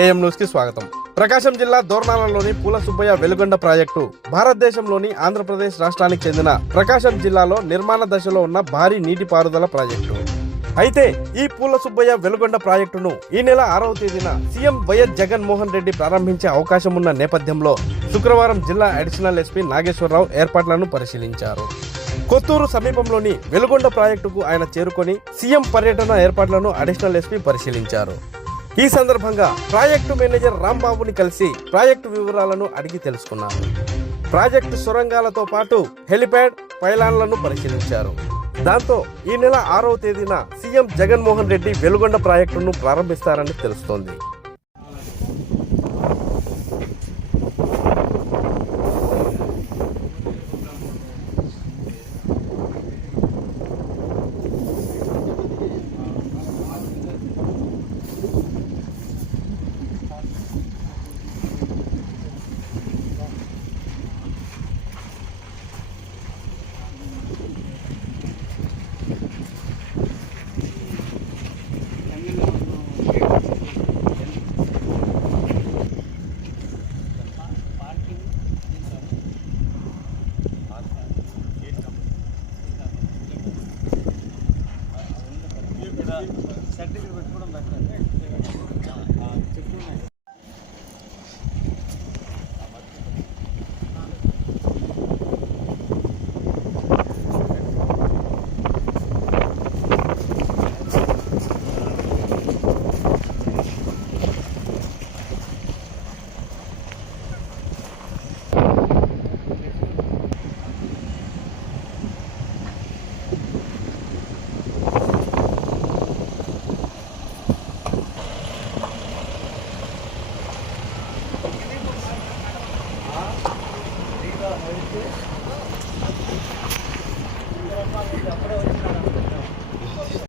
AM న్యూస్కి స్వాగతం. ప్రకాశం జిల్లా దోర్నాలలోని పూల సుబ్బయ్య వెలుగొండ ప్రాజెక్టు భారతదేశంలోని ఆంధ్రప్రదేశ్ రాష్ట్రానికి చెందిన ప్రకాశం జిల్లాలో నిర్మాణ దశలో ఉన్న భారీ నీటిపారుదల ప్రాజెక్టు. అయితే ఈ పూల సుబ్బయ్య వెలుగొండ ప్రాజెక్టును ఈ నెల ఆరవ తేదీన సీఎం వైఎస్ జగన్మోహన్ రెడ్డి ప్రారంభించే అవకాశం ఉన్న నేపథ్యంలో శుక్రవారం జిల్లా అడిషనల్ ఎస్పీ నాగేశ్వరరావు ఏర్పాట్లను పరిశీలించారు. కొత్తూరు సమీపంలోని వెలుగొండ ప్రాజెక్టుకు ఆయన చేరుకొని సీఎం పర్యటన ఏర్పాట్లను అడిషనల్ ఎస్పీ పరిశీలించారు. ఈ సందర్భంగా ప్రాజెక్టు మేనేజర్ రాంబాబుని కలిసి ప్రాజెక్టు వివరాలను అడిగి తెలుసుకున్నారు. ప్రాజెక్టు సొరంగాలతో పాటు హెలిప్యాడ్ పైలాన్లను పరిశీలించారు. దాంతో ఈ నెల ఆరవ తేదీన సీఎం జగన్మోహన్ రెడ్డి వెలుగొండ ప్రాజెక్టును ప్రారంభిస్తారని తెలుస్తోంది. సర్టిఫికెట్ పెట్టుకోవడం బెటర్ చెప్తున్నాయి this.